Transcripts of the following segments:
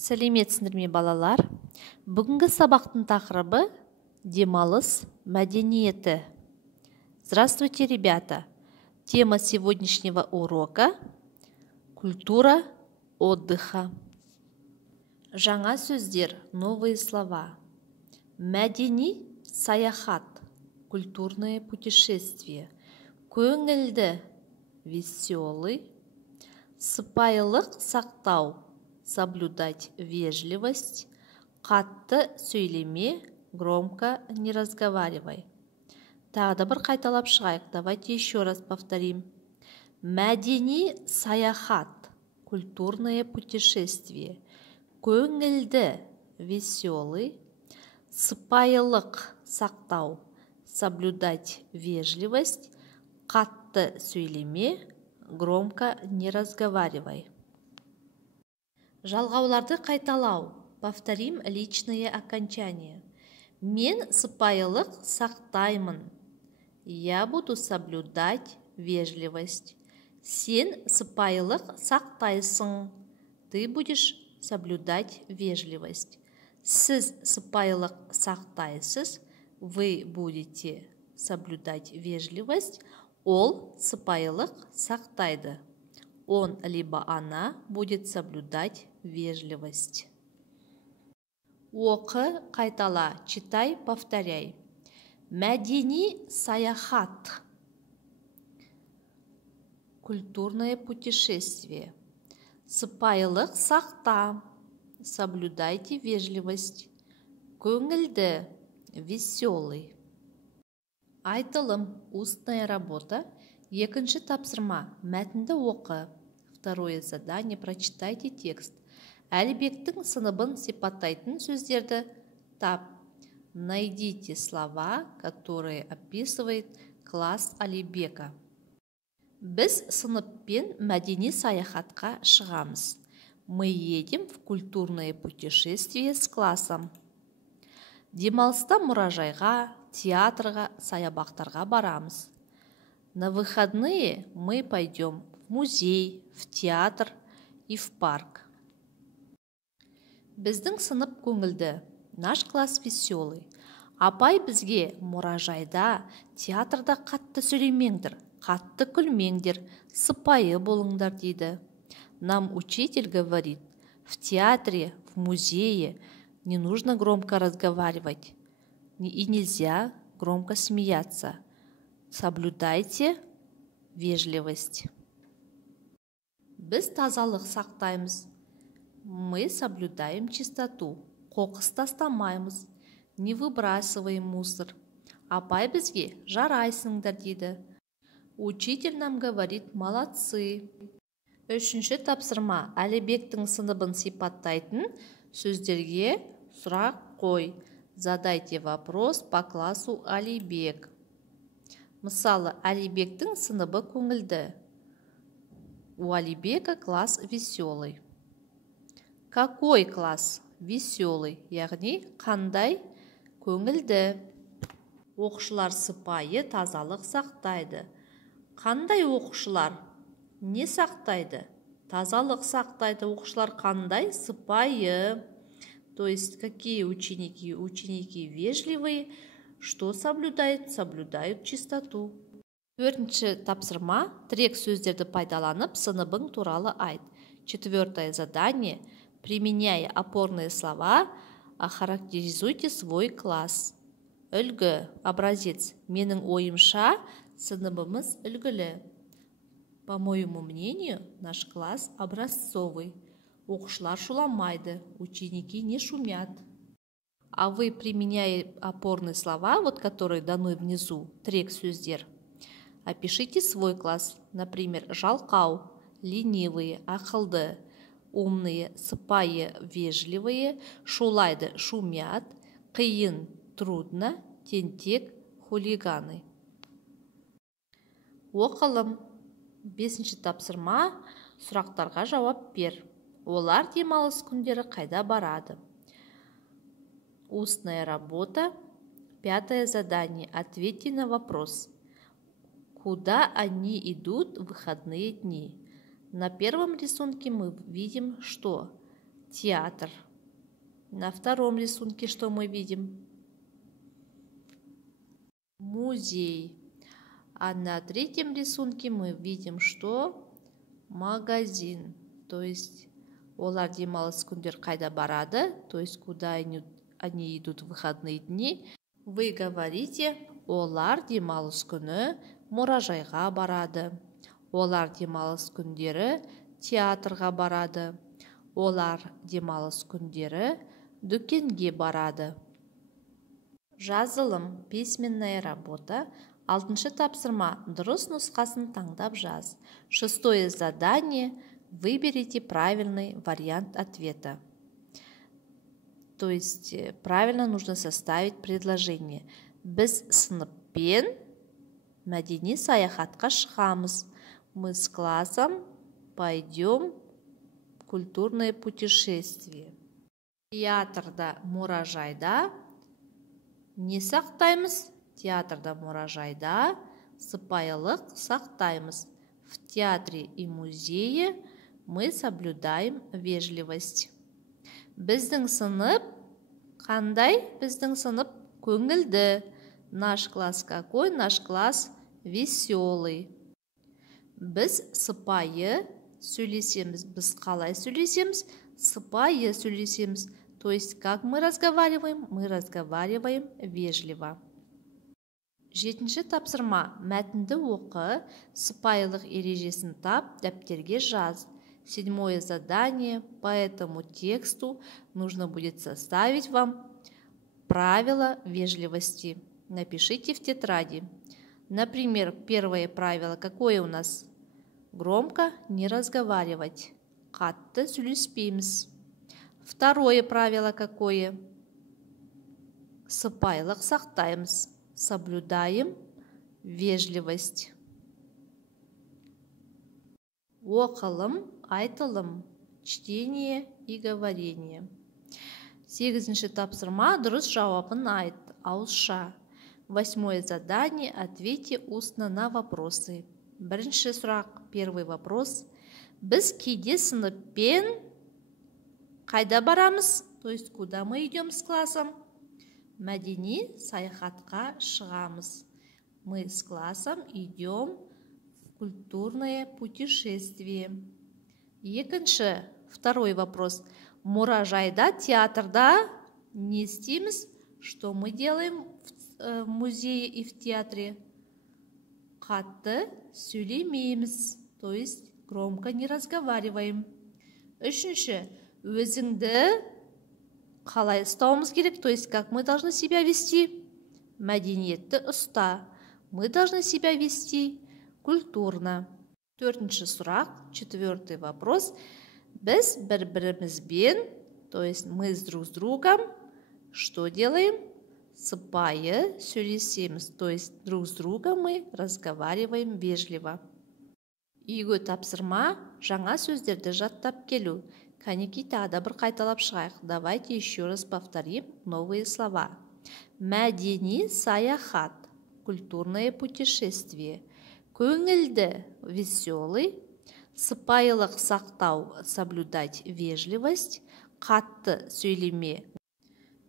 Сәлеметсіңдер ме балалар? Бүгінгі сабақтың тақырыбы демалыс мәдениеті. Здравствуйте, ребята! Тема сегодняшнего урока – культура отдыха. Жаңа сөздер, новые слова. Мәдени саяхат, культурное путешествие. Көңілді, веселый. Сыпайылық сақтау, соблюдать вежливость. Қатты сөйлеме, громко не разговаривай. Тағы да бір қайталап шығайық. Давайте еще раз повторим. Мәдени саяхат, культурное путешествие. Көңілді, веселый. Сыпайылық сақтау, соблюдать вежливость. Қатты сөйлеме, громко не разговаривай. Жалғауларды қайталау. Повторим личные окончания. Мен сыпайылық сақтаймын. Я буду соблюдать вежливость. Сен сыпайылық сақтайсың. Ты будешь соблюдать вежливость. Сіз сыпайылық сақтайсыз. Вы будете соблюдать вежливость. Ол сыпайылық сақтайды. Он либо она будет соблюдать вежливость. Оқы, қайтала, читай, повторяй. Мәдени саяхат. Культурное путешествие. Сыпайылық сақта. Соблюдайте вежливость. Көңілді, веселый. Айтылым, устная работа. Екінші тапсырма, мәтінді оқы. Второе задание, прочитайте текст. Әлібектің сыныбын сипаттайтын сөздерді тап. Найдите слова, которые описывает класс Алибека. Біз сыныппен мәдени саяхатқа шығамыз. Мы едем в культурное путешествие с классом. Демалыста мұражайға, театрға, саябақтарға барамыз. На выходные мы пойдем в музей, в театр и в парк. Біздің сынып көңілді. Наш класс веселый. Апай бізге мұражайда, театрда қатты сөйлемеңдер, қатты күлмеңдер, сыпайы болыңдар дейді. Нам учитель говорит, в театре, в музее не нужно громко разговаривать и нельзя громко смеяться. Соблюдайте вежливость. Біз тазалық сақтаймыз. Мы соблюдаем чистоту. Қоқыс тастамаймыз. Не выбрасываем мусор. Апай бізге жарайсыңдар дейді. Учитель нам говорит, молодцы. Үшінші тапсырма. Әлібектің сыныбын сипаттайтын сөздерге сұрақ қой. Задайте вопрос по классу Алибек. Мысалы, Алибектің сыныбы көңілді. У Алибека класс веселый. Какой класс? Веселый. Яғни, қандай? Көңілді. Оқушылар сыпайы, тазалық сақтайды. Қандай оқушылар? Не сақтайды? Тазалық сақтайды. Оқушылар қандай? Сыпайы. То есть, какие ученики? Ученики вежливые. Что соблюдают? Соблюдают чистоту. Төртінші тапсырма. Тірек сөздерді пайдаланып, сыныбың туралы айт. Четвертое задание. Применяя опорные слова, охарактеризуйте свой класс. Үлгі, образец. Менің ойымша, сыныбымыз үлгілі. По моему мнению, наш класс образцовый. Оқушылар шуламайды, ученики не шумят. А вы, применяя опорные слова, вот которые даны внизу, тірек сөздер, опишите свой класс. Например, жалқау, ленивые, ақылды, умные, сыпайы, вежливые, шулайды, шумят, қиын, трудно, тентек, хулиганы. Оқылым. Бесінші тапсырма, сұрақтарға жауап бер. Олар демалыс күндері қайда барады? Устная работа. Пятое задание. Ответьте на вопрос. Куда они идут в выходные дни? На первом рисунке мы видим, что театр. На втором рисунке что мы видим? Музей. А на третьем рисунке мы видим, что магазин. То есть олар демалыс күндер қайда барады, то есть куда они идут в выходные дни. Вы говорите, олар демалыс күні мұражайға барады. Олар демалыс күндері театрға барады. Олар демалыс күндері дүкенге барады. Жазылым, письменная работа. 6-шы тапсырма, дұрыс нұсқасын таңдап жаз. 6-е задание. Выберите правильный вариант ответа. То есть правильно нужно составить предложение. Біз сыныппен мәдени саяхатқа шығамыз. Мы с классом пойдем в культурное путешествие. Театрда, мұражайда не сақтаймыз? Театрда, мұражайда сыпайылық сақтаймыз. В театре и музее мы соблюдаем вежливость. Біздің сынып қандай? Біздің сынып көңілді. Наш класс какой? Наш класс веселый. Біз сыпайы сөйлесеміз. Біз қалай сөйлесеміз? Сыпайы сөйлесеміз. То есть, как мы разговариваем? Мы разговариваем вежливо. 7-ші тапсырма. Мәтінді оқы, сыпайылық ережесін тап, дәптерге жаз. 7-е задание. По этому тексту нужно будет составить вам правила вежливости. Напишите в тетради. Например, первое правило какое у нас? Громко не разговаривать. Қатты сөйлеспейміз. Второе правило какое? Сыпайылық сақтаймыз. Соблюдаем вежливость. Оқылым, айтылым. Чтение и говорение. 8-ші тапсырма, дұрыс жауабын айт, ауызша. 8-е задание. Ответьте устно на вопросы. Бірінші сұрақ, первый вопрос. Біз кейде сыныппен қайда барамыз? То есть, куда мы идем с классом? Мәдени саяхатқа шығамыз. Мы с классом идем в культурное путешествие. Екінші, второй вопрос. Мұражайда, театрда не істейміз? Что мы делаем в музее и в театре? Қатты сөйлемейміз. То есть, громко не разговариваем. Үшінші, өзіңді қалай ұстауымыз керек? То есть, как мы должны себя вести? Мәдениетті ұста. Мы должны себя вести культурно. 4-ші сұрақ, 4-й вопрос. Біз бір-бірімізбен, то есть, мы с друг с другом, что делаем? Сыпайы сөйлесеміз. То есть, друг с другом мы разговариваем вежливо. Үйге тапсырма, жаңа сөздерді жаттап келу. Кәнекей тағы да бір қайталап шығайық. Давайте еще раз повторим новые слова. Мәдени саяхат, культурное путешествие. Көңілді, веселый. Сыпайылық сақтау, соблюдать вежливость. Қатты сөйлеме,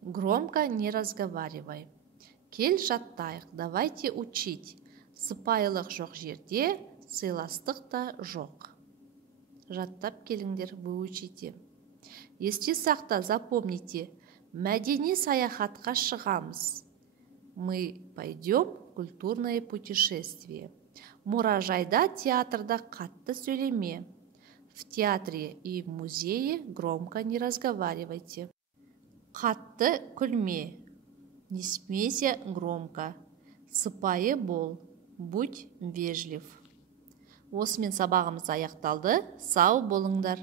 громко не разговаривай. Кел жаттайық, давайте учить. Сыпайылық жоқ жерде, сыйластық та жоқ. Жаттап келіңдер, выучите. Есте сақта, запомните. Мәдени саяхатқа шығамыз. Мы пойдем в культурное путешествие. Мұражайда, театрда қатты сөйлеме. В театре и в музее громко не разговаривайте. Қатты күлме. Не смейся громко. Сыпайы бол. Будь вежлив. Осымен сабағымыз аяқталды. Сау болыңдар.